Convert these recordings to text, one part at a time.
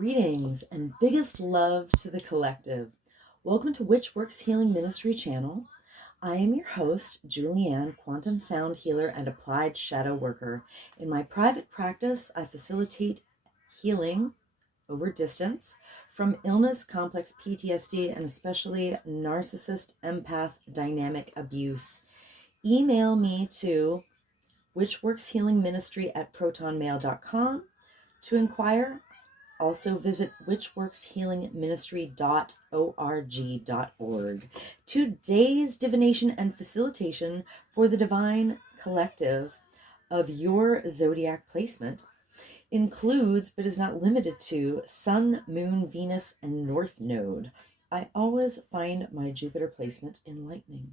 Greetings and biggest love to the collective. Welcome to Which Works Healing Ministry channel. I am your host, Julianne, quantum sound healer and applied shadow worker. In my private practice, I facilitate healing over distance from illness, complex PTSD, and especially narcissist, empath, dynamic abuse. Email me to whichworkshealingministry@protonmail.com to inquire. Also visit whichworkshealingministry.org.org. Today's divination and facilitation for the divine collective of your zodiac placement includes, but is not limited to, Sun, Moon, Venus, and North Node. I always find my Jupiter placement enlightening.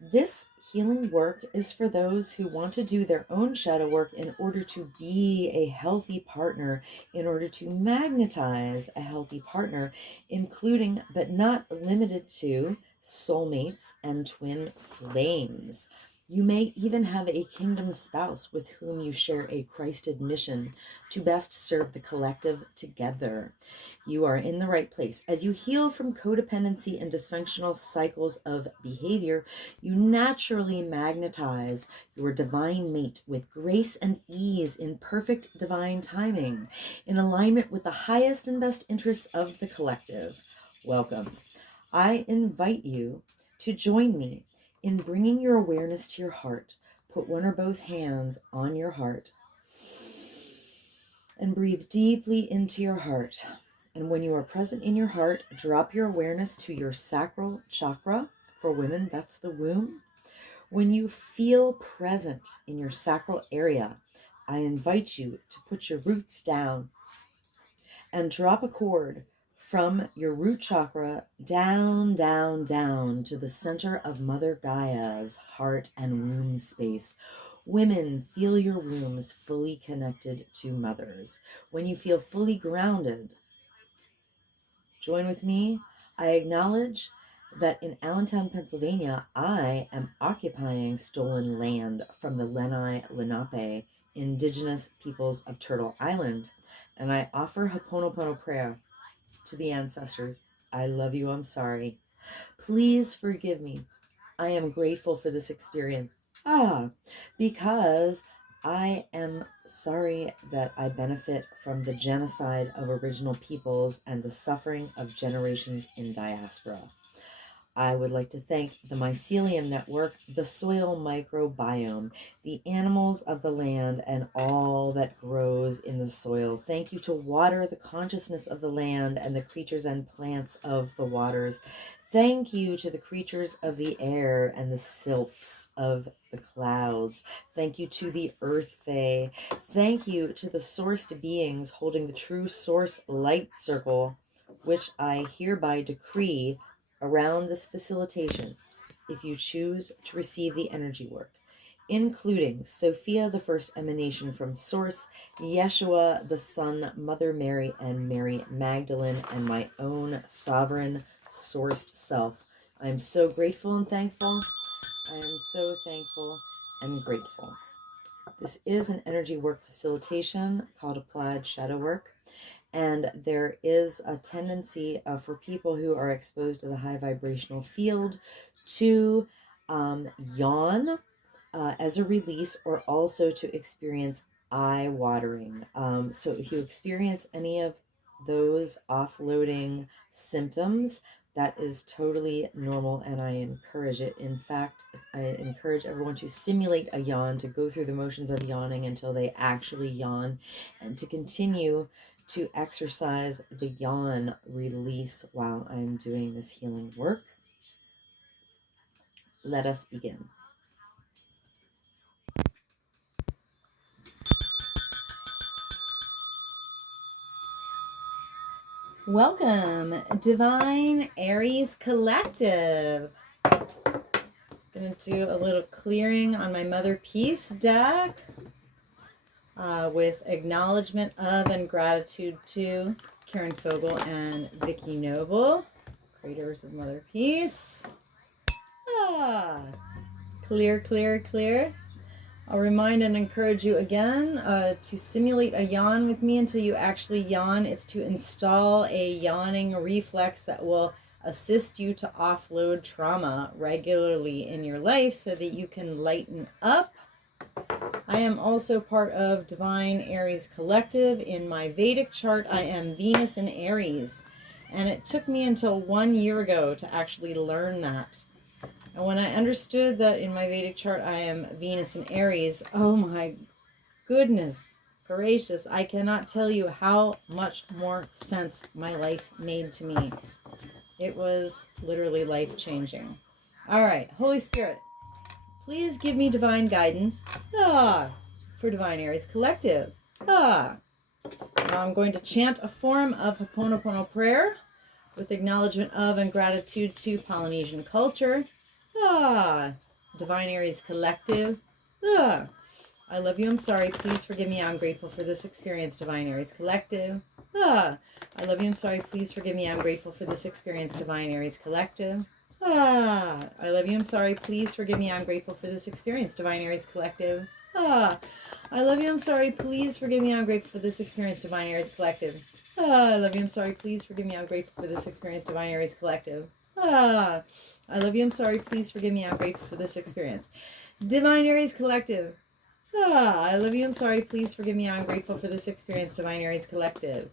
This healing work is for those who want to do their own shadow work in order to be a healthy partner, in order to magnetize a healthy partner, including but not limited to soulmates and twin flames. You may even have a kingdom spouse with whom you share a Christed mission to best serve the collective together. You are in the right place. As you heal from codependency and dysfunctional cycles of behavior, you naturally magnetize your divine mate with grace and ease in perfect divine timing, in alignment with the highest and best interests of the collective. Welcome. I invite you to join me in bringing your awareness to your heart. Put one or both hands on your heart and breathe deeply into your heart. And when you are present in your heart, drop your awareness to your sacral chakra. For women, that's the womb. When you feel present in your sacral area, I invite you to put your roots down and drop a cord from your root chakra down, down, down to the center of Mother Gaia's heart and womb space. Women, feel your wombs fully connected to mothers. When you feel fully grounded, join with me. I acknowledge that in Allentown, Pennsylvania, I am occupying stolen land from the Lenape indigenous peoples of Turtle Island, and I offer Ho'oponopono prayer to the ancestors. I love you, I'm sorry. Please forgive me. I am grateful for this experience. Because I am sorry that I benefit from the genocide of original peoples and the suffering of generations in diaspora. I would like to thank the Mycelium Network, the soil microbiome, the animals of the land, and all that grows in the soil. Thank you to water, the consciousness of the land, and the creatures and plants of the waters. Thank you to the creatures of the air and the sylphs of the clouds. Thank you to the Earth Fae. Thank you to the sourced beings holding the true source light circle, which I hereby decree around this facilitation, if you choose to receive the energy work, including Sophia, the first emanation from Source, Yeshua, the Son, Mother Mary, and Mary Magdalene, and my own sovereign sourced self. I am so grateful and thankful. I am so thankful and grateful. This is an energy work facilitation called Applied Shadow Work. And there is a tendency for people who are exposed to the high vibrational field to yawn as a release, or also to experience eye watering. So if you experience any of those offloading symptoms, that is totally normal, and I encourage it. In fact, I encourage everyone to simulate a yawn, to go through the motions of yawning until they actually yawn, and to continue to exercise the yawn release while I'm doing this healing work. Let us begin. Welcome, Divine Aries Collective. Gonna do a little clearing on my Mother Peace deck with acknowledgement of and gratitude to Karen Fogel and Vicki Noble, creators of Mother Peace. Clear, clear, clear. I'll remind and encourage you again to simulate a yawn with me until you actually yawn. It's to install a yawning reflex that will assist you to offload trauma regularly in your life so that you can lighten up. I am also part of Divine Aries Collective. In my Vedic chart, I am Venus in Aries. And it took me until 1 year ago to actually learn that. And when I understood that in my Vedic chart I am Venus in Aries, oh my goodness gracious, I cannot tell you how much more sense my life made to me. It was literally life-changing. All right, Holy Spirit, please give me divine guidance for Divine Aries Collective. Now I'm going to chant a form of Ho'oponopono prayer with acknowledgement of and gratitude to Polynesian culture. Divine Aries Collective. I love you, I'm sorry, please forgive me, I'm grateful for this experience, Divine Aries Collective. I love you, I'm sorry, please forgive me, I'm grateful for this experience, Divine Aries Collective. I love you, I'm sorry, please forgive me, I'm grateful for this experience, Divine Aries Collective. I love you, I'm sorry, please forgive me, I'm grateful for this experience, Divine Aries Collective. I love you, I'm sorry, please forgive me, I'm grateful for this experience, Divine Aries Collective. I love you, I'm sorry, please forgive me, I'm grateful for this experience. Divine Aries Collective. I love you, I'm sorry, please forgive me, I'm grateful for this experience, Divine Aries Collective.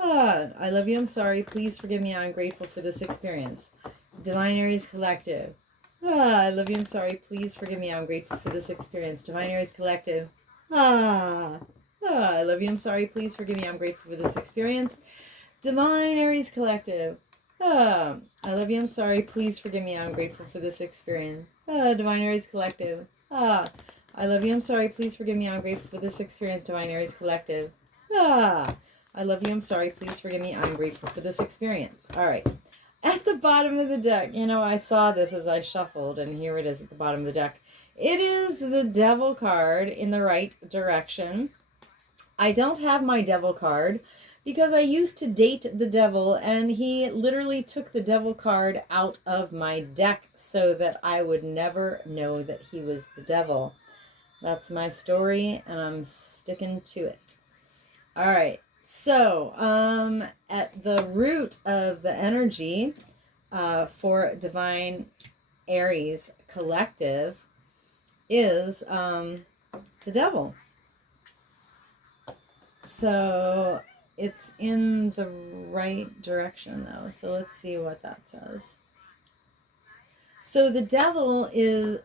I love you, I'm sorry, please forgive me, I'm grateful for this experience. Divine Aries Collective. I love you, I'm sorry, please forgive me, I'm grateful for this experience. Divine Aries Collective. I love you, I'm sorry, please forgive me, I'm grateful for this experience. Divine Aries Collective. I love you, I'm sorry, please forgive me, I'm grateful for this experience. Divine Aries Collective. I love you, I'm sorry, please forgive me, I'm grateful for this experience, Divine Aries Collective. I love you, I'm sorry, please forgive me, I'm grateful for this experience. All right. At the bottom of the deck, I saw this as I shuffled, and here it is at the bottom of the deck. It is the Devil card in the right direction. I don't have my Devil card because I used to date the Devil, and he literally took the Devil card out of my deck so that I would never know that he was the Devil. That's my story, and I'm sticking to it. All right. So, at the root of the energy for Divine Aries Collective is the Devil. So, it's in the right direction, though. So, let's see what that says. So, the Devil is,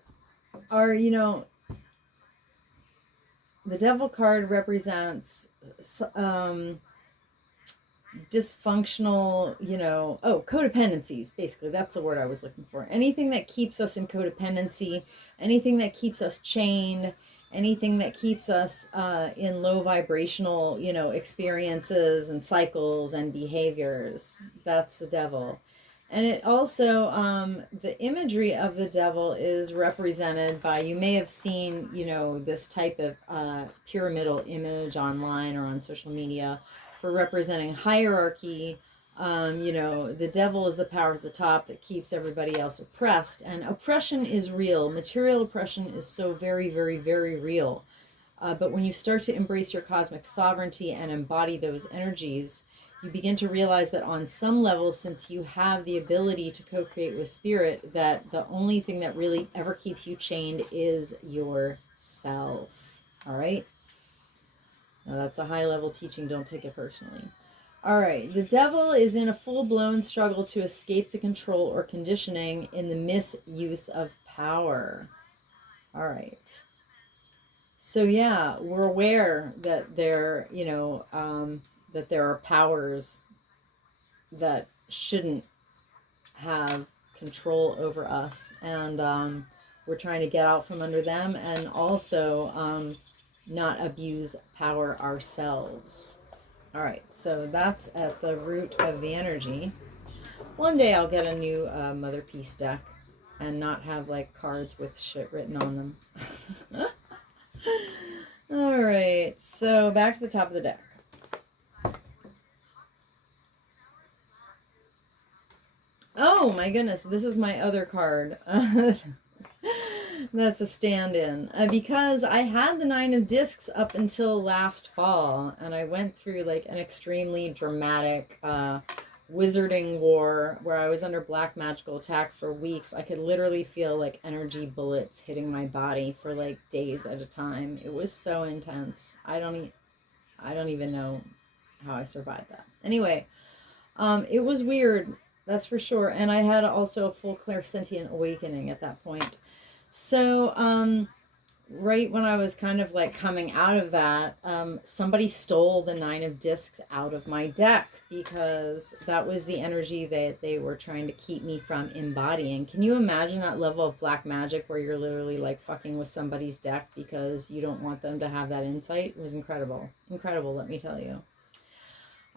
the Devil card represents dysfunctional, codependencies, basically. That's the word I was looking for. Anything that keeps us in codependency, anything that keeps us chained, anything that keeps us in low vibrational, experiences and cycles and behaviors. That's the Devil. And it also, the imagery of the Devil is represented by, you may have seen, this type of pyramidal image online or on social media for representing hierarchy. The Devil is the power at the top that keeps everybody else oppressed. And oppression is real. Material oppression is so very, very, very real. But when you start to embrace your cosmic sovereignty and embody those energies, you begin to realize that on some level, since you have the ability to co-create with spirit, that the only thing that really ever keeps you chained is yourself. All right? Now, that's a high-level teaching. Don't take it personally. All right. The Devil is in a full-blown struggle to escape the control or conditioning in the misuse of power. All right. So, yeah, we're aware that there, that there are powers that shouldn't have control over us, and we're trying to get out from under them, and also not abuse power ourselves. All right, so that's at the root of the energy. One day I'll get a new Mother Peace deck and not have like cards with shit written on them. All right, so back to the top of the deck. Oh my goodness, this is my other card. That's a stand-in. Because I had the Nine of Discs up until last fall, and I went through like an extremely dramatic wizarding war where I was under black magical attack for weeks. I could literally feel like energy bullets hitting my body for like days at a time. It was so intense. I don't even know how I survived that. Anyway, it was weird, that's for sure. And I had also a full clairsentient awakening at that point. So, right when I was kind of like coming out of that, somebody stole the Nine of Discs out of my deck because that was the energy that they were trying to keep me from embodying. Can you imagine that level of black magic where you're literally like fucking with somebody's deck because you don't want them to have that insight? It was incredible. Incredible, let me tell you.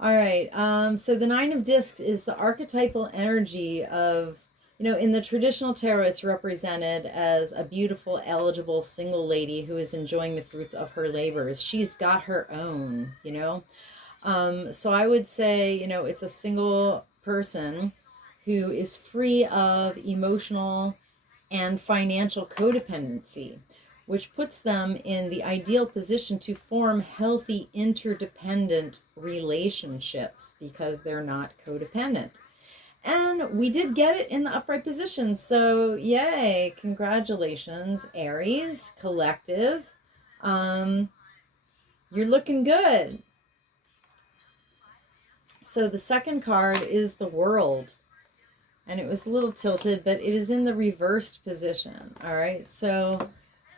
All right. So the Nine of Discs is the archetypal energy of, in the traditional tarot, it's represented as a beautiful, eligible single lady who is enjoying the fruits of her labors. She's got her own. So I would say, it's a single person who is free of emotional and financial codependency, which puts them in the ideal position to form healthy interdependent relationships because they're not codependent. And we did get it in the upright position. So, yay, congratulations, Aries collective. You're looking good. So, the second card is the World. And it was a little tilted, but it is in the reversed position. All right. So,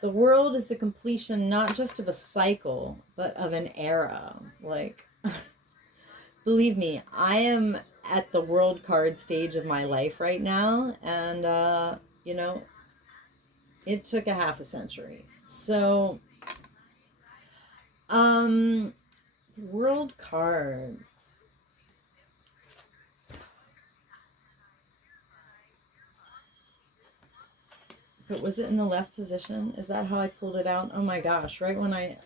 the World is the completion not just of a cycle, but of an era. Like, believe me, I am at the World card stage of my life right now. And, it took a half a century. So, World card. But was it in the left position? Is that how I pulled it out? Oh my gosh, right when I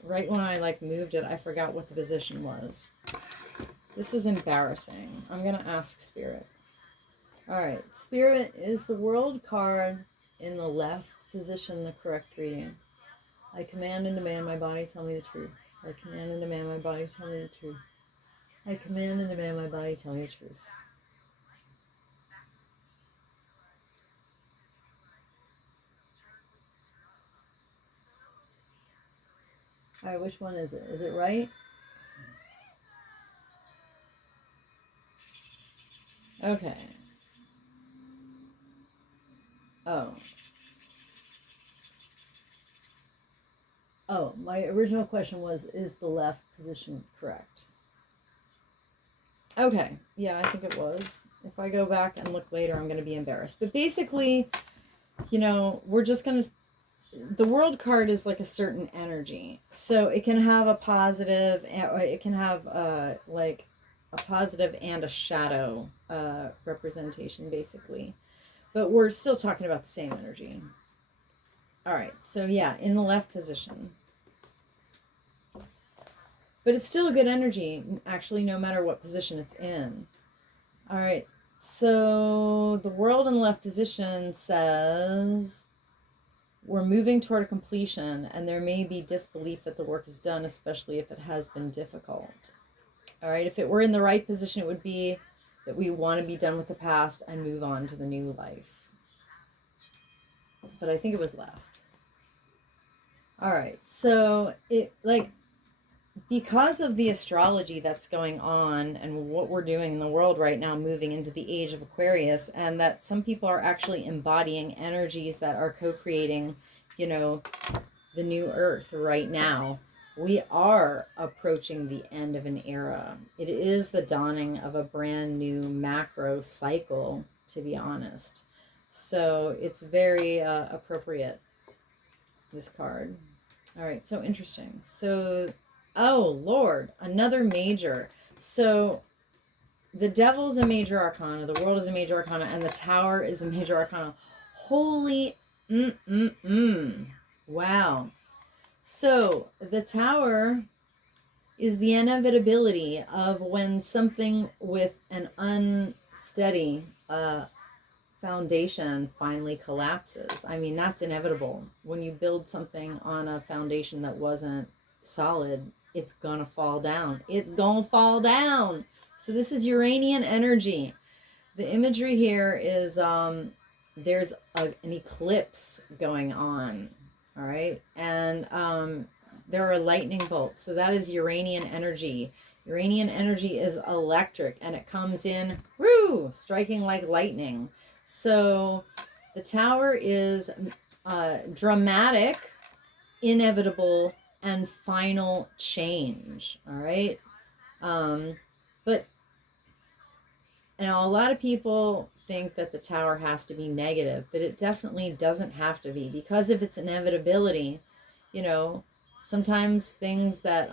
like moved it, I forgot what the position was. This is embarrassing. I'm going to ask Spirit. All right, Spirit, is the World card in the left position the correct reading? I command and demand my body tell me the truth. I command and demand my body tell me the truth. I command and demand my body tell me the truth. All right, which one is it? Is it right? Okay. Oh. Oh, my original question was, is the left position correct? Okay. Yeah, I think it was. If I go back and look later, I'm going to be embarrassed. But basically, we're just going to... The World card is like a certain energy. So it can have a positive, it can have like a positive and a shadow representation, basically. But we're still talking about the same energy. All right, so yeah, in the left position. But it's still a good energy, actually, no matter what position it's in. All right, so the World in the left position says we're moving toward a completion, and there may be disbelief that the work is done, especially if it has been difficult. All right, if it were in the right position, it would be that we want to be done with the past and move on to the new life. But I think it was left. All right, so because of the astrology that's going on and what we're doing in the world right now, moving into the age of Aquarius, and that some people are actually embodying energies that are co-creating, the new earth right now, we are approaching the end of an era. It is the dawning of a brand new macro cycle, to be honest. So it's very appropriate, this card. All right, so interesting. So, oh Lord, another major. So the Devil's a major arcana, the World is a major arcana, and the Tower is a major arcana. Holy wow. So the Tower is the inevitability of when something with an unsteady foundation finally collapses. I mean, that's inevitable. When you build something on a foundation that wasn't solid, it's gonna fall down. It's gonna fall down. So this is Uranian energy. The imagery here is there's an eclipse going on, all right? And there are lightning bolts. So that is Uranian energy. Uranian energy is electric, and it comes in, woo, striking like lightning. So the tower is dramatic, inevitable, and final change, all right? But now, a lot of people think that the tower has to be negative, but it definitely doesn't have to be, because of its inevitability. You know, sometimes things that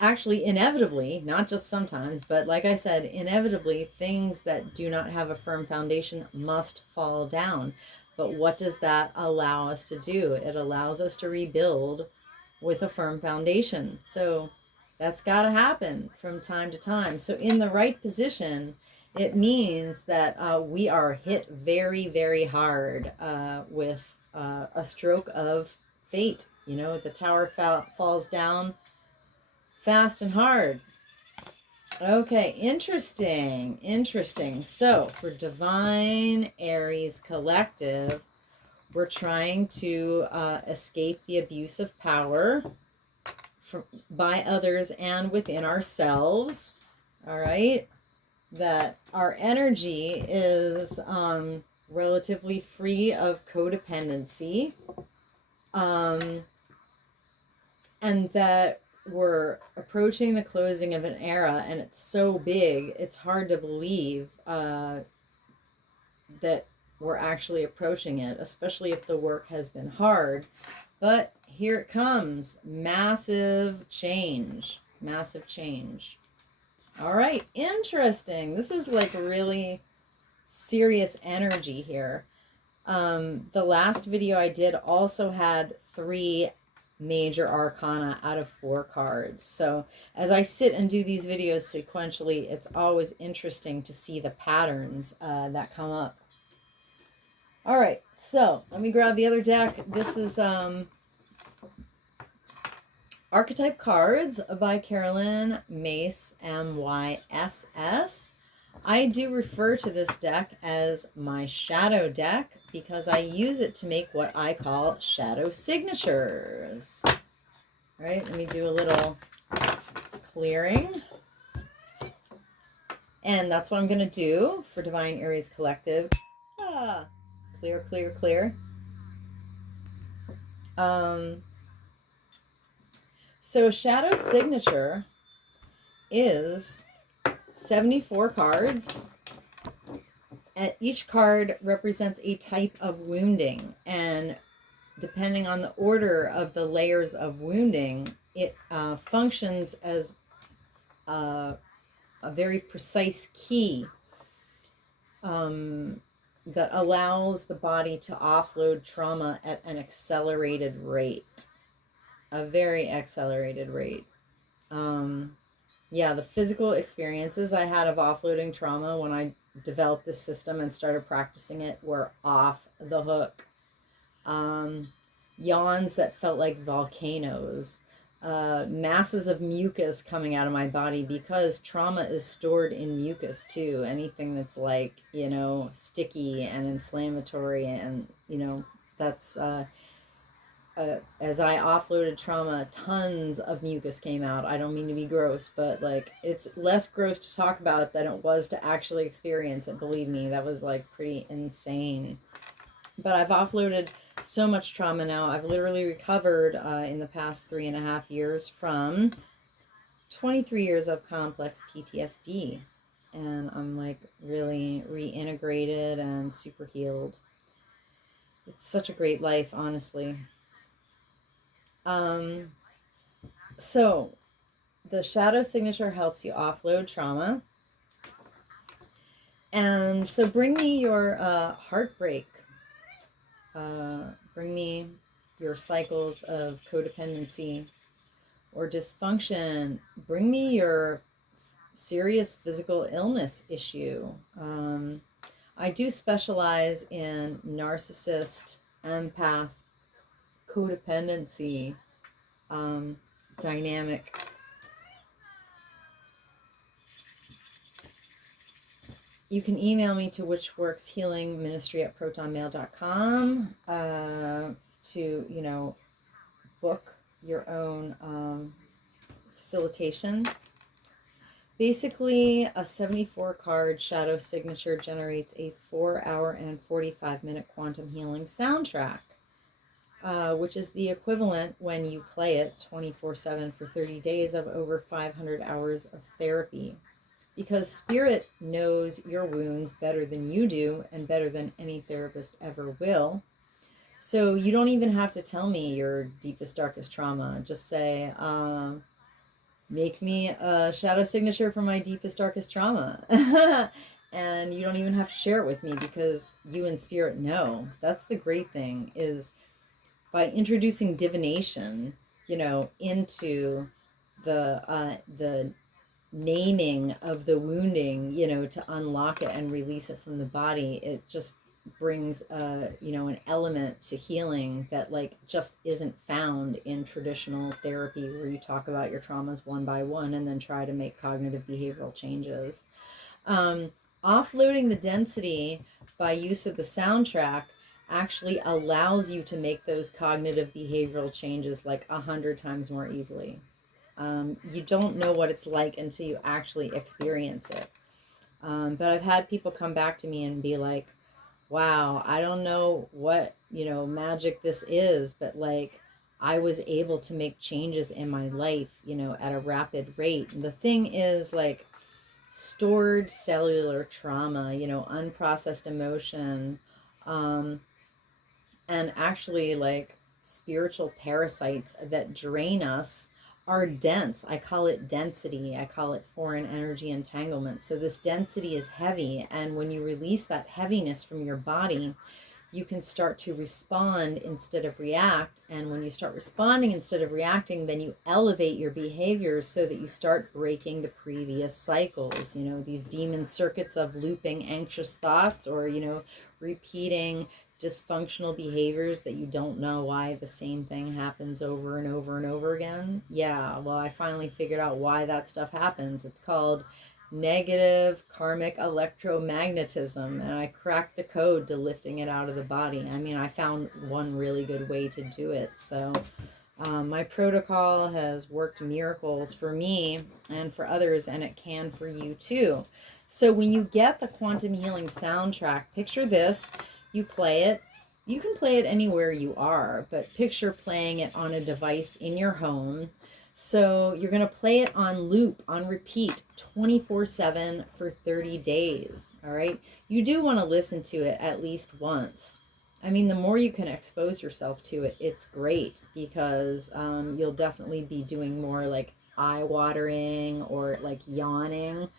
actually inevitably, not just sometimes, but like I said, inevitably, things that do not have a firm foundation must fall down. But what does that allow us to do? It allows us to rebuild with a firm foundation. So that's got to happen from time to time. So in the right position, it means that we are hit very, very hard with a stroke of fate. You know, the tower falls down fast and hard. Okay, interesting, interesting. So for Divine Aries Collective, we're trying to escape the abuse of power by others and within ourselves. All right, that our energy is relatively free of codependency, and that we're approaching the closing of an era, and it's so big, it's hard to believe that we're actually approaching it, especially if the work has been hard. But here it comes. Massive change. Massive change. All right. Interesting. This is like really serious energy here. The last video I did also had 3 major arcana out of 4 cards. So as I sit and do these videos sequentially, it's always interesting to see the patterns that come up. All right. So let me grab the other deck. This is Archetype Cards by Carolyn Mace, MYSS. I do refer to this deck as my shadow deck because I use it to make what I call shadow signatures. All right, let me do a little clearing. And that's what I'm going to do for Divine Aries Collective. Clear, clear, clear. So shadow signature is 74 cards, and each card represents a type of wounding, and depending on the order of the layers of wounding, it functions as a very precise key that allows the body to offload trauma at an accelerated rate, a very accelerated rate. Yeah, the physical experiences I had of offloading trauma when I developed this system and started practicing it were off the hook. Yawns that felt like volcanoes, masses of mucus coming out of my body, because trauma is stored in mucus too. Anything that's like, you know, sticky and inflammatory, and, you know, that's as I offloaded trauma, tons of mucus came out. I don't mean to be gross, but like, it's less gross to talk about than it was to actually experience it. Believe me, that was like pretty insane. But I've offloaded so much trauma now. I've literally recovered in the past 3.5 years from 23 years of complex PTSD. And I'm like really reintegrated and super healed. It's such a great life, honestly. So the shadow signature helps you offload trauma. And so bring me your heartbreak. Bring me your cycles of codependency or dysfunction. Bring me your serious physical illness issue. I do specialize in narcissist, empath, codependency, dynamic. You can email me to witchworkshealingministry@protonmail.com to, book your own facilitation. Basically, a 74 card shadow signature generates a 4-hour and 45-minute quantum healing soundtrack, which is the equivalent, when you play it 24/7 for 30 days, of over 500 hours of therapy. Because spirit knows your wounds better than you do, and better than any therapist ever will. So you don't even have to tell me your deepest, darkest trauma. Just say, make me a shadow signature for my deepest, darkest trauma. And you don't even have to share it with me, because you and spirit know. That's the great thing, is by introducing divination, into the naming of the wounding, to unlock it and release it from the body. It just brings an element to healing that just isn't found in traditional therapy, where you talk about your traumas one by one and then try to make cognitive behavioral changes. Offloading the density by use of the soundtrack actually allows you to make those cognitive behavioral changes 100 times more easily. You don't know what it's like until you actually experience it. But I've had people come back to me and be like, wow, I don't know what, magic this is, but I was able to make changes in my life, at a rapid rate. And the thing is, stored cellular trauma, unprocessed emotion, and actually spiritual parasites that drain us are dense. I call it density. I call it foreign energy entanglement. So this density is heavy, and when you release that heaviness from your body, you can start to respond instead of react. And when you start responding instead of reacting, then you elevate your behaviors so that you start breaking the previous cycles, these demon circuits of looping anxious thoughts, or repeating dysfunctional behaviors that you don't know why the same thing happens over and over and over again. Yeah, well, I finally figured out why that stuff happens. It's called negative karmic electromagnetism, and I cracked the code to lifting it out of the body. I mean, I found one really good way to do it. So my protocol has worked miracles for me and for others, and it can for you too. So when you get the quantum healing soundtrack, picture this. You play it. You can play it anywhere you are, but picture playing it on a device in your home. So you're going to play it on loop, on repeat, 24/7 for 30 days. All right. You do want to listen to it at least once. I mean, the more you can expose yourself to it, it's great, because you'll definitely be doing more eye watering or yawning.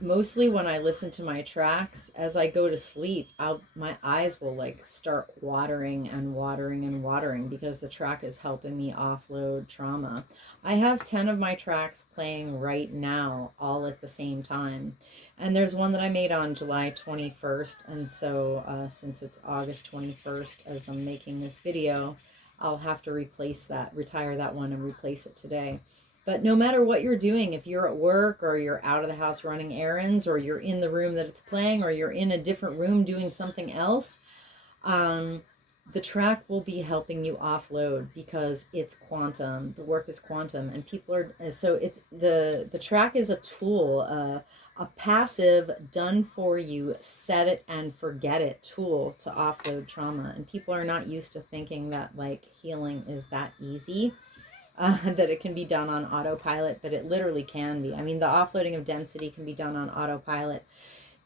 Mostly when I listen to my tracks, as I go to sleep, my eyes will start watering and watering and watering, because the track is helping me offload trauma. I have 10 of my tracks playing right now, all at the same time. And there's one that I made on July 21st. And so since it's August 21st, as I'm making this video, I'll have to retire that one and replace it today. But no matter what you're doing, if you're at work, or you're out of the house running errands, or you're in the room that it's playing, or you're in a different room doing something else, the track will be helping you offload, because it's quantum. The work is quantum, and people are, so it's the track is a tool, a passive, done for you, set it and forget it tool to offload trauma. And people are not used to thinking that healing is that easy. That it can be done on autopilot, but it literally can be. I mean, the offloading of density can be done on autopilot.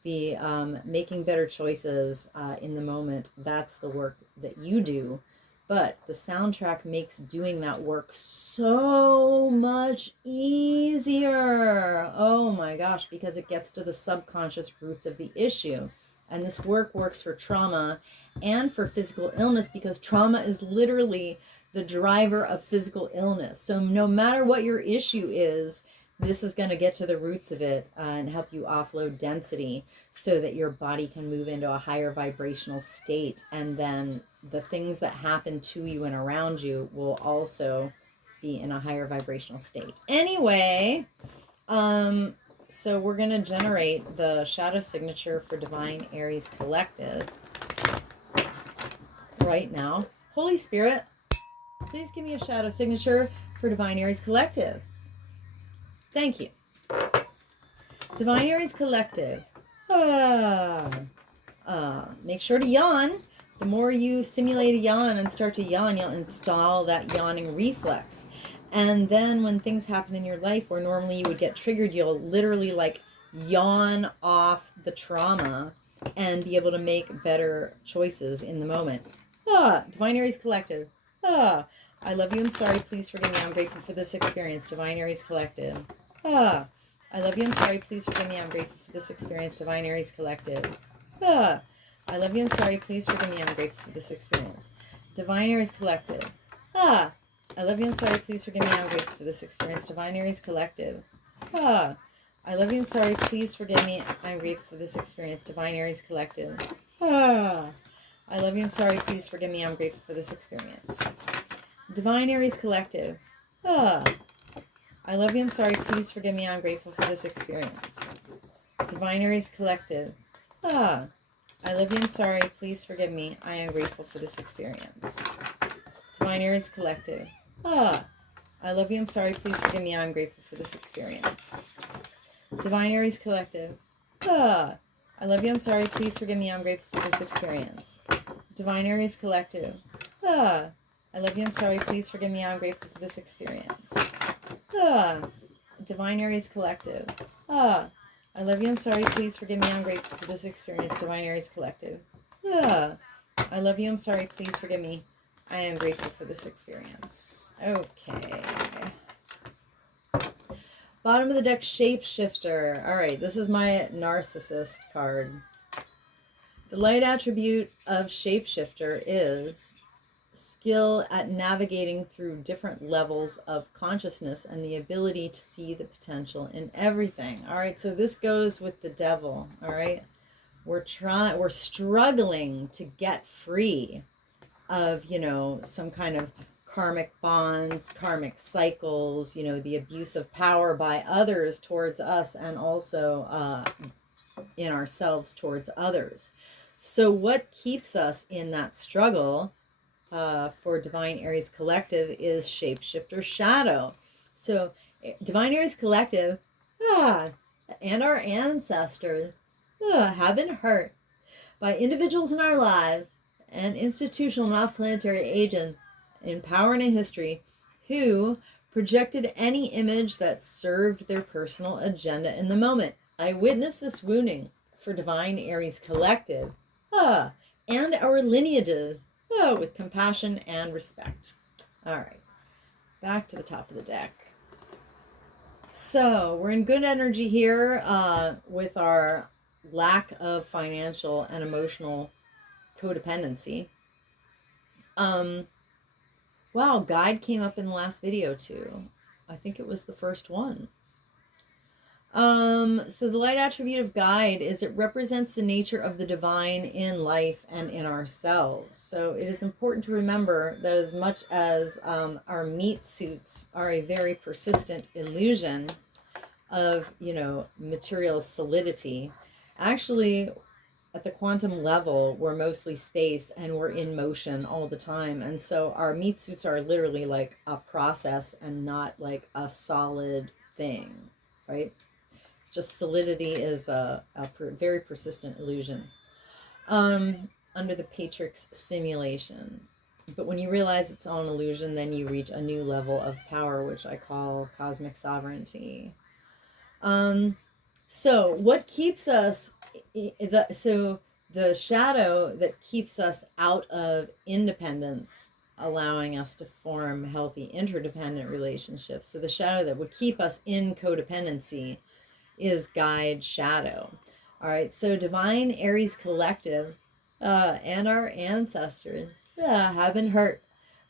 The making better choices in the moment, that's the work that you do. But the soundtrack makes doing that work so much easier. Oh my gosh, because it gets to the subconscious roots of the issue. And this work works for trauma and for physical illness, because trauma is literally the driver of physical illness. So no matter what your issue is, This is going to get to the roots of it and help you offload density so that your body can move into a higher vibrational state. And then the things that happen to you and around you will also be in a higher vibrational state. Anyway, so we're going to generate the shadow signature for Divine Aries Collective right now. Holy Spirit, please give me a shadow signature for Divine Aries Collective. Thank you. Divine Aries Collective. Make sure to yawn. The more you simulate a yawn and start to yawn, you'll install that yawning reflex. And then when things happen in your life where normally you would get triggered, you'll literally like yawn off the trauma and be able to make better choices in the moment. Divine Aries Collective. I love you. I'm sorry. Please forgive me. I'm grateful for this experience. Divine Aries Collective. I love you. I'm sorry. Please forgive me. I'm grateful for this experience. Divine Aries Collective. I love you. I'm sorry. Please forgive me. I'm grateful for this experience. Divine Aries Collective. I love you. I'm sorry. Please forgive me. I'm grateful for this experience. Divine Aries Collective. I love you. I'm sorry. Please forgive me. I'm grateful for this experience. Divine Aries Collective. I love you. I'm sorry. Please forgive me. I'm grateful for this experience. Divine Aries Collective. I love you. I'm sorry. Please forgive me. I'm grateful for this experience. Divine Aries Collective. I love you. I'm sorry. Please forgive me. I am grateful for this experience. Divine Aries Collective. I love you. I'm sorry. Please forgive me. I'm grateful for this experience. Divine Aries Collective. I love you. I'm sorry. Please forgive me. I'm grateful for this experience. Divine Aries Collective. I love you. I'm sorry. Please forgive me. I'm grateful for this experience. Divine Aries Collective. I love you. I'm sorry. Please forgive me. I'm grateful for this experience. Divine Aries Collective. I love you. I'm sorry. Please forgive me. I am grateful for this experience. Okay. Bottom of the deck, Shapeshifter. All right, this is my Narcissist card. The light attribute of Shapeshifter is skill at navigating through different levels of consciousness and the ability to see the potential in everything. All right, so this goes with the devil. All right, we're struggling to get free of, some kind of karmic bonds, karmic cycles, the abuse of power by others towards us, and also in ourselves towards others. So what keeps us in that struggle for Divine Aries Collective is Shapeshifter Shadow. So Divine Aries Collective and our ancestors have been hurt by individuals in our lives and institutional off-planetary agents in power and in history who projected any image that served their personal agenda in the moment. I witnessed this wounding for Divine Aries Collective and our lineages with compassion and respect. All right, back to the top of the deck. So we're in good energy here with our lack of financial and emotional codependency. Wow, guide came up in the last video too. I think it was the first one. So the light attribute of guide is it represents the nature of the divine in life and in ourselves. So it is important to remember that as much as our meat suits are a very persistent illusion of, material solidity, actually at the quantum level, we're mostly space and we're in motion all the time. And so our meat suits are literally like a process and not like a solid thing, right? It's just solidity is a very persistent illusion under the Patriarchal simulation. But when you realize it's all an illusion, then you reach a new level of power, which I call cosmic sovereignty. So what keeps us, the shadow that keeps us out of independence, allowing us to form healthy interdependent relationships. So the shadow that would keep us in codependency is guide shadow. All right, so Divine Aries Collective and our ancestors have been hurt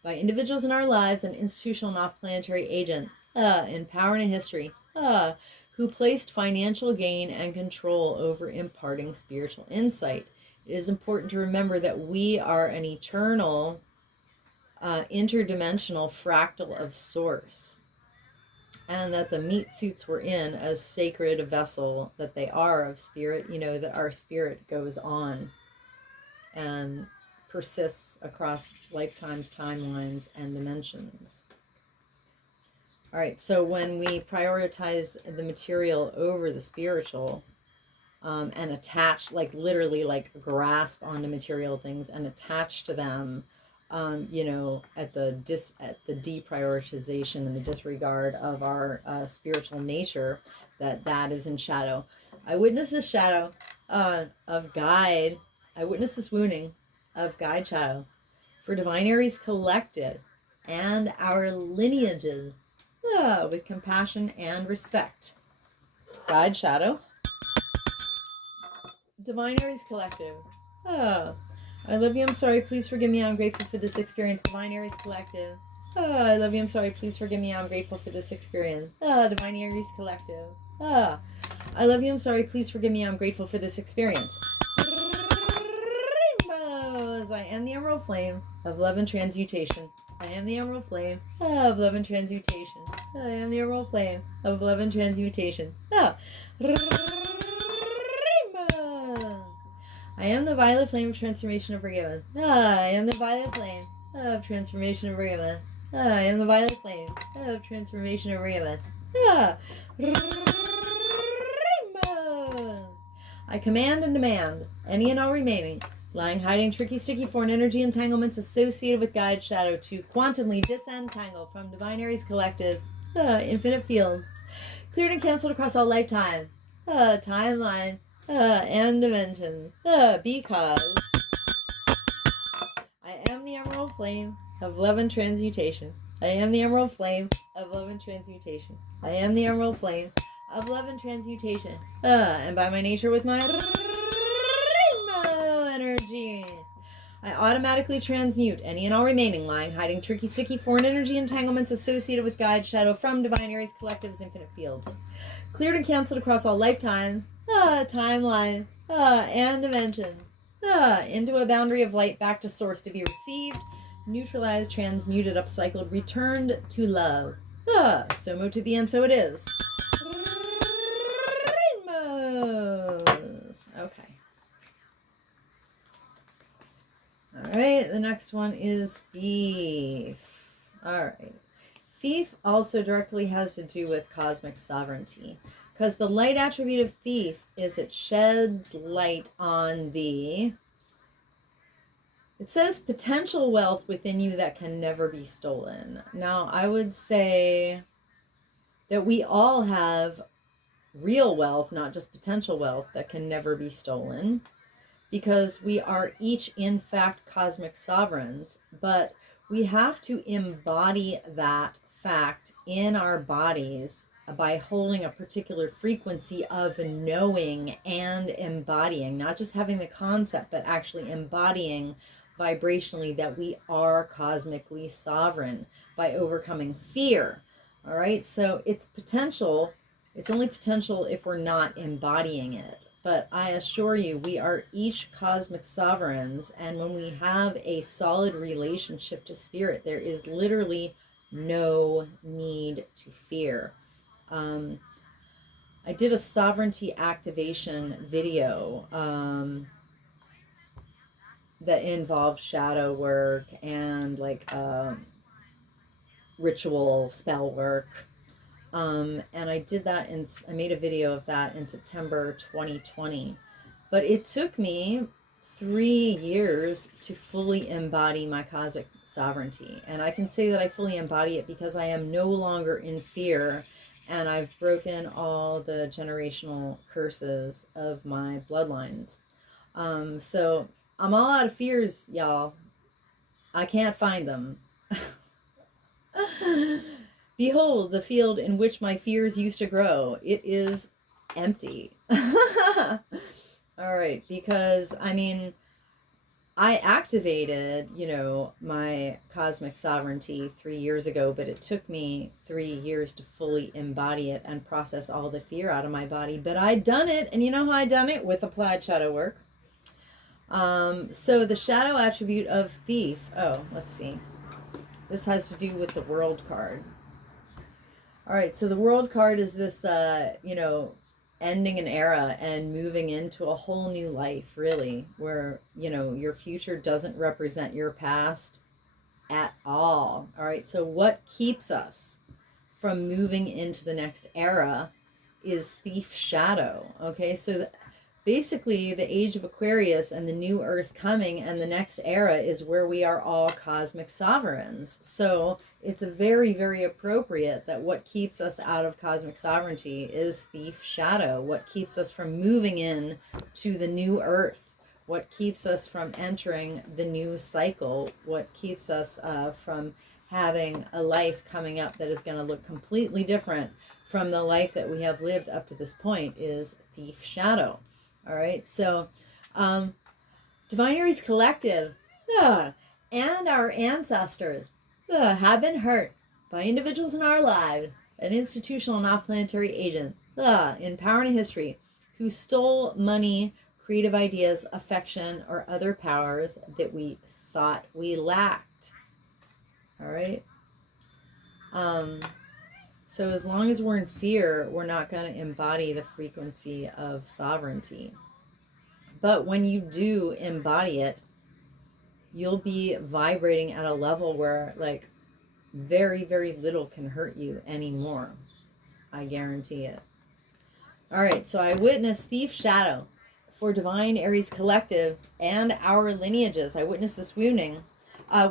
by individuals in our lives and institutional and off-planetary agents in power and in history, who placed financial gain and control over imparting spiritual insight. It is important to remember that we are an eternal, interdimensional fractal of source, and that the meat suits we're in, as sacred a vessel that they are of spirit, that our spirit goes on and persists across lifetimes, timelines, and dimensions. All right, so when we prioritize the material over the spiritual, and attach, like literally, like grasp onto material things and attach to them, at the deprioritization and the disregard of our spiritual nature, that is in shadow. I witness this shadow of guide. I witness this wounding of guide shadow for Divine Aries Collective and our lineages, with compassion and respect. Guide shadow. Divine Aries Collective. I love you, I'm sorry, please forgive me, I'm grateful for this experience. Divine Aries Collective. I love you, I'm sorry, please forgive me, I'm grateful for this experience. Divine Aries Collective. I love you, I'm sorry, please forgive me, I'm grateful for this experience. Rainbows. I am the Emerald Flame of love and transmutation. I am the Emerald Flame of love and transmutation. I am the Emerald Flame of love and transmutation. I am the violet flame of transformation of forgiveness. I am the violet flame of transformation of forgiveness. I am the violet flame of transformation of forgiveness. I command and demand any and all remaining lying, hiding, tricky, sticky, foreign energy entanglements associated with guide shadow to quantumly disentangle from Divine Aries Collective, infinite field, cleared and canceled across all lifetime, timeline, and dimension, because I am the Emerald Flame of love and transmutation. I am the Emerald Flame of love and transmutation. I am the Emerald Flame of love and transmutation. And by my nature with my rainbow energy, I automatically transmute any and all remaining lying, hiding, tricky, sticky, foreign energy entanglements associated with guide shadow from Divine Aries Collective's infinite fields, cleared and canceled across all lifetime, timeline, and dimension, into a boundary of light back to source to be received, neutralized, transmuted, upcycled, returned to love. So mo to be, and so it is. Rainbows. Okay. All right, the next one is thief. All right. Thief also directly has to do with cosmic sovereignty, because the light attribute of thief is it sheds light on the, it says potential wealth within you that can never be stolen. Now, I would say that we all have real wealth, not just potential wealth, that can never be stolen, because we are each, in fact, cosmic sovereigns, but we have to embody that fact in our bodies by holding a particular frequency of knowing and embodying, not just having the concept, but actually embodying vibrationally that we are cosmically sovereign by overcoming fear. All right, so it's potential. It's only potential if we're not embodying it. But I assure you, we are each cosmic sovereigns, and when we have a solid relationship to spirit, there is literally no need to fear. I did a sovereignty activation video that involved shadow work and like ritual spell work. And I did that, and I made a video of that in September 2020. But it took me 3 years to fully embody my cosmic sovereignty. And I can say that I fully embody it because I am no longer in fear, and I've broken all the generational curses of my bloodlines. So I'm all out of fears, y'all. I can't find them. Behold the field in which my fears used to grow. It is empty. All right, because I mean, I activated, my cosmic sovereignty 3 years ago, but it took me 3 years to fully embody it and process all the fear out of my body. But I'd done it, and you know how I done it? With applied shadow work. So the shadow attribute of thief. Oh, let's see. This has to do with the world card. All right, so the world card is this, ending an era and moving into a whole new life, really, where, your future doesn't represent your past at all. All right, so what keeps us from moving into the next era is thief shadow. Okay, so basically the age of Aquarius and the new earth coming and the next era is where we are all cosmic sovereigns. So it's very, very appropriate that what keeps us out of cosmic sovereignty is thief shadow. What keeps us from moving in to the new earth, what keeps us from entering the new cycle, what keeps us from having a life coming up that is going to look completely different from the life that we have lived up to this point is thief shadow. All right, so Divine Aries Collective and our ancestors have been hurt by individuals in our lives, an institutional and off-planetary agent in power and history who stole money, creative ideas, affection, or other powers that we thought we lacked. All right? So as long as we're in fear, we're not going to embody the frequency of sovereignty. But when you do embody it, you'll be vibrating at a level where, like, very, very little can hurt you anymore. I guarantee it. All right, so I witnessed thief shadow for Divine Aries Collective and our lineages. I witnessed this wounding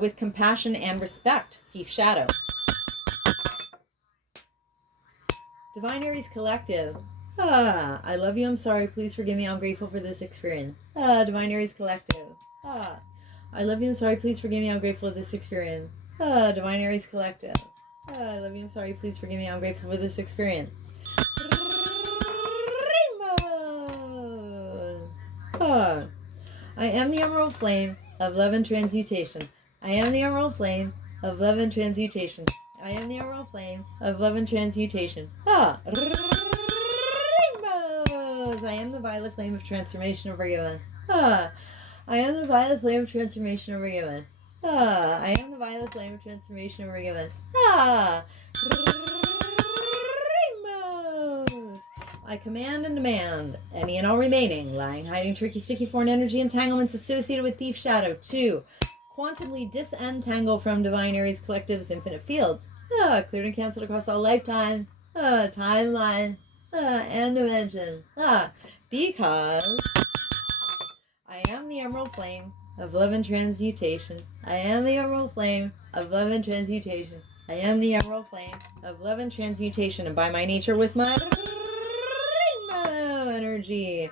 with compassion and respect. Thief shadow. Divine Aries Collective. I love you. I'm sorry. Please forgive me. I'm grateful for this experience. Divine Aries Collective. I love you. I'm sorry. Please forgive me. I'm grateful for this experience. Divine Aries Collective. I love you. I'm sorry. Please forgive me. I'm grateful for this experience. I am the emerald flame of love and transmutation. I am the emerald flame of love and transmutation. I am the emerald flame of love and transmutation. Rainbows! I am the violet flame of transformation over human. I am the violet flame of transformation over human. I am the violet flame of transformation over human. Rainbows! I command and demand any and all remaining lying, hiding, tricky, sticky foreign energy entanglements associated with thief shadow to quantumly disentangle from Divine Aries Collective's infinite fields. Cleared and canceled across all lifetime, timeline, and dimension. Because I am the emerald flame of love and transmutation. I am the emerald flame of love and transmutation. I am the emerald flame of love and transmutation, and by my nature with my rainbow energy,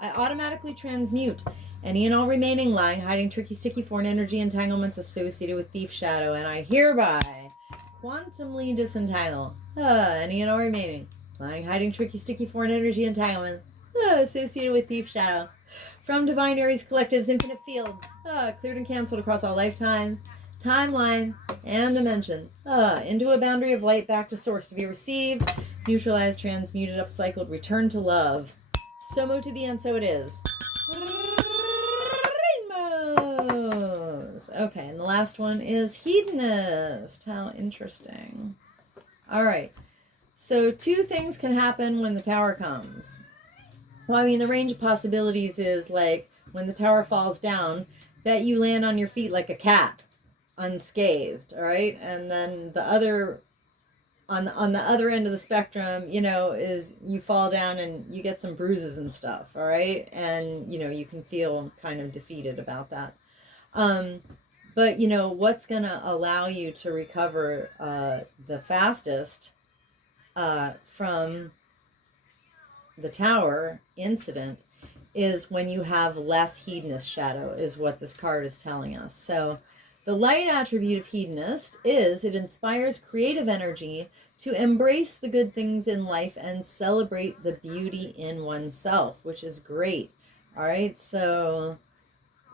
I automatically transmute any and all remaining lying, hiding, tricky, sticky foreign energy entanglements associated with thief shadow, and I hereby quantumly disentangle any and all remaining lying, hiding, tricky, sticky foreign energy entanglements associated with thief shadow from Divine Aries Collective's infinite field, cleared and canceled across all lifetime, timeline, and dimension, into a boundary of light back to source to be received, neutralized, transmuted, upcycled, returned to love. So mo to be, and so it is. Rainbows! Okay, and the last one is hedonist. How interesting. All right, so two things can happen when the tower comes. Well, I mean, the range of possibilities is like when the tower falls down, that you land on your feet like a cat, unscathed, all right? And then the other, on the other end of the spectrum, is you fall down and you get some bruises and stuff, all right? And, you can feel kind of defeated about that. But, what's going to allow you to recover the fastest from the tower incident is when you have less hedonist shadow, is what this card is telling us. So the light attribute of hedonist is it inspires creative energy to embrace the good things in life and celebrate the beauty in oneself, which is great. All right, so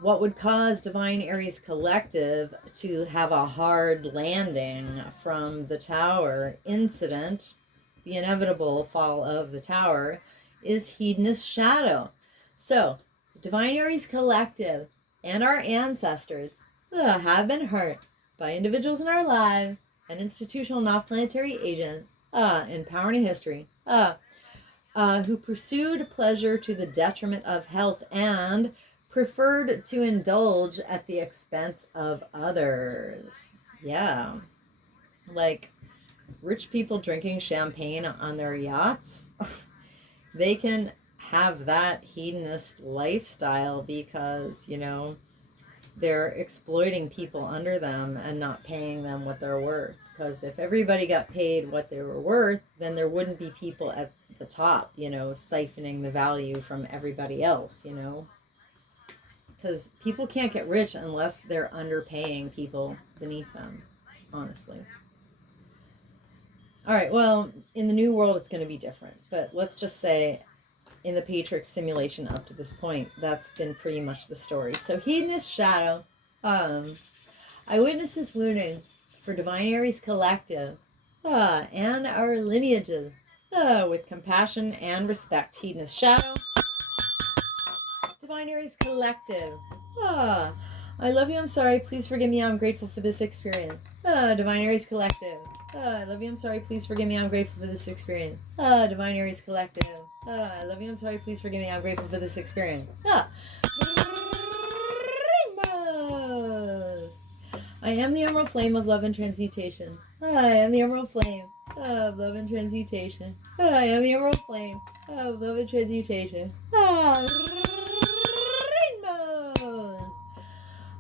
what would cause Divine Aries Collective to have a hard landing from the tower incident, the inevitable fall of the tower, is hedonist shadow. So, Divine Aries Collective and our ancestors have been hurt by individuals in our lives and institutional and off-planetary agents in power and history who pursued pleasure to the detriment of health and preferred to indulge at the expense of others. Yeah. Like rich people drinking champagne on their yachts. They can have that hedonist lifestyle because, you know, they're exploiting people under them and not paying them what they're worth. Because if everybody got paid what they were worth, then there wouldn't be people at the top, you know, siphoning the value from everybody else, you know. Because people can't get rich unless they're underpaying people beneath them, honestly. All right, well, in the new world, it's going to be different. But let's just say in the Patriarch simulation up to this point, that's been pretty much the story. So hedonist shadow, I witness this wounding for Divine Aries Collective and our lineages with compassion and respect. Hedonist shadow, Divine Aries Collective. I love you, I'm sorry, please forgive me, I'm grateful for this experience. Divine Aries Collective. I love you, I'm sorry, please forgive me, I'm grateful for this experience. Divine Aries Collective. I love you, I'm sorry, please forgive me, I'm grateful for this experience. Rainbows. I am the emerald flame of love and transmutation. I am the emerald flame of love and transmutation. I am the emerald flame of love and transmutation. Rainbows.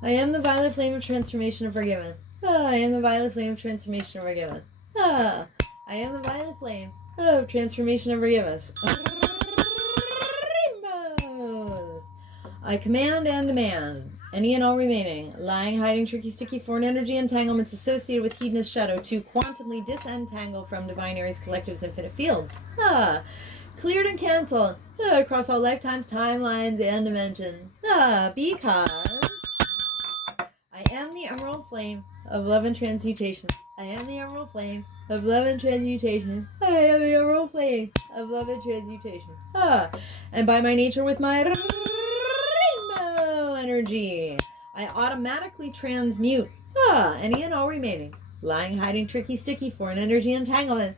I am the violet flame of transformation and forgiveness. I am the violet flame of transformation and forgiveness. I am the violet flame of transformation and forgiveness. Rainbows. I command and demand any and all remaining lying, hiding, tricky, sticky, foreign energy entanglements associated with hedonist shadow to quantumly disentangle from Divine Aries Collective's infinite fields. Cleared and canceled across all lifetimes, timelines, and dimensions. Because I am the emerald flame of love and transmutation. I am the emerald flame of love and transmutation. I am the emerald flame of love and transmutation. And by my nature with my rainbow energy, I automatically transmute any and all remaining lying, hiding, tricky, sticky, foreign energy entanglement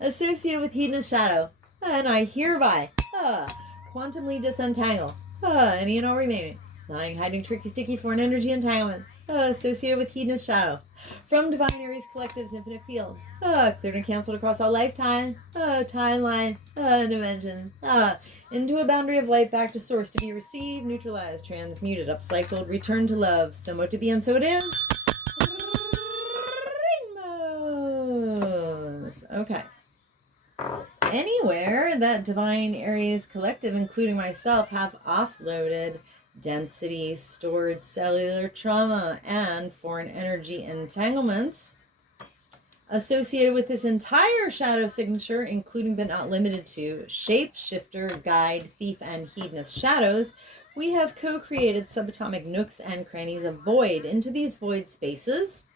associated with hedonist shadow. And I hereby quantumly disentangle any and all remaining lying, hiding, tricky, sticky, foreign energy entanglement associated with hedonist shadow from Divine Aries Collective's infinite field, cleared and canceled across all lifetime, timeline, dimensions, into a boundary of light back to source to be received, neutralized, transmuted, upcycled, returned to love. So mote to be, and so it is. Rainbows. Okay. Anywhere that Divine Aries Collective, including myself, have offloaded density, stored cellular trauma, and foreign energy entanglements associated with this entire shadow signature, including but not limited to shapeshifter, guide, thief, and hedonist shadows, we have co-created subatomic nooks and crannies of void. Into these void spaces,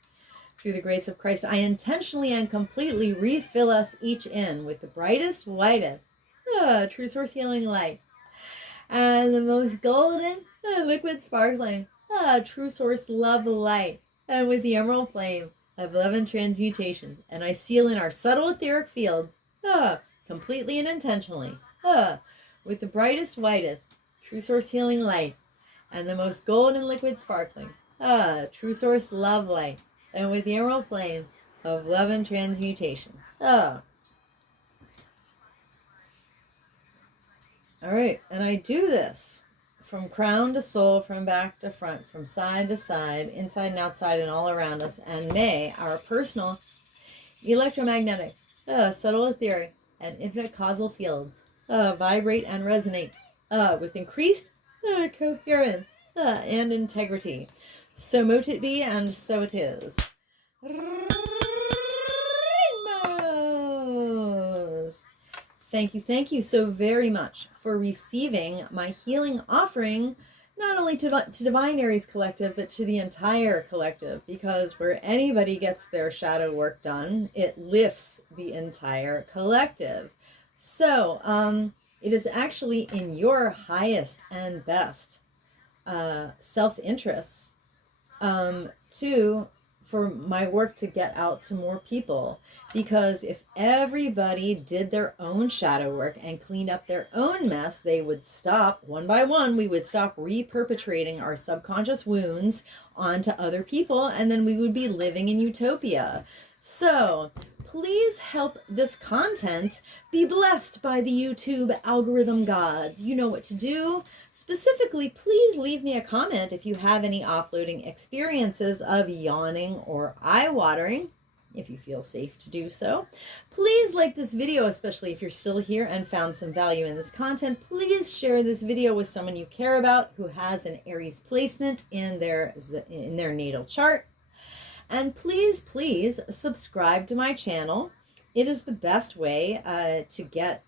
through the grace of Christ, I intentionally and completely refill us each in with the brightest, whitest, true source healing light, and the most golden, liquid sparkling, true source love light, and with the emerald flame of love and transmutation. And I seal in our subtle etheric fields, completely and intentionally, with the brightest, whitest, true source healing light, and the most golden, liquid sparkling, true source love light, and with the emerald flame of love and transmutation. All right, and I do this from crown to sole, from back to front, from side to side, inside and outside, and all around us. And may our personal electromagnetic, subtle etheric, and infinite causal fields vibrate and resonate with increased coherence and integrity. So mote it be, and so it is. Rainbows. Thank you so very much for receiving my healing offering not only to Divine Aries Collective, but to the entire collective, because where anybody gets their shadow work done, it lifts the entire collective. So it is actually in your highest and best self-interests for my work to get out to more people, because if everybody did their own shadow work and cleaned up their own mess, they would stop one by one. We would stop reperpetrating our subconscious wounds onto other people, and then we would be living in utopia. So please help this content be blessed by the YouTube algorithm gods. You know what to do. Specifically, please leave me a comment if you have any offloading experiences of yawning or eye-watering, if you feel safe to do so. Please like this video, especially if you're still here and found some value in this content. Please share this video with someone you care about who has an Aries placement in their natal chart. And please, please subscribe to my channel. It is the best way to get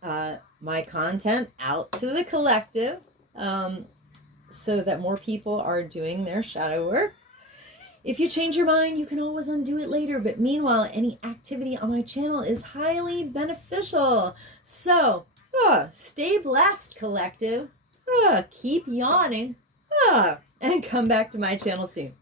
my content out to the collective, so that more people are doing their shadow work. If you change your mind, you can always undo it later. But meanwhile, any activity on my channel is highly beneficial. So, stay blessed, collective. Keep yawning. And come back to my channel soon.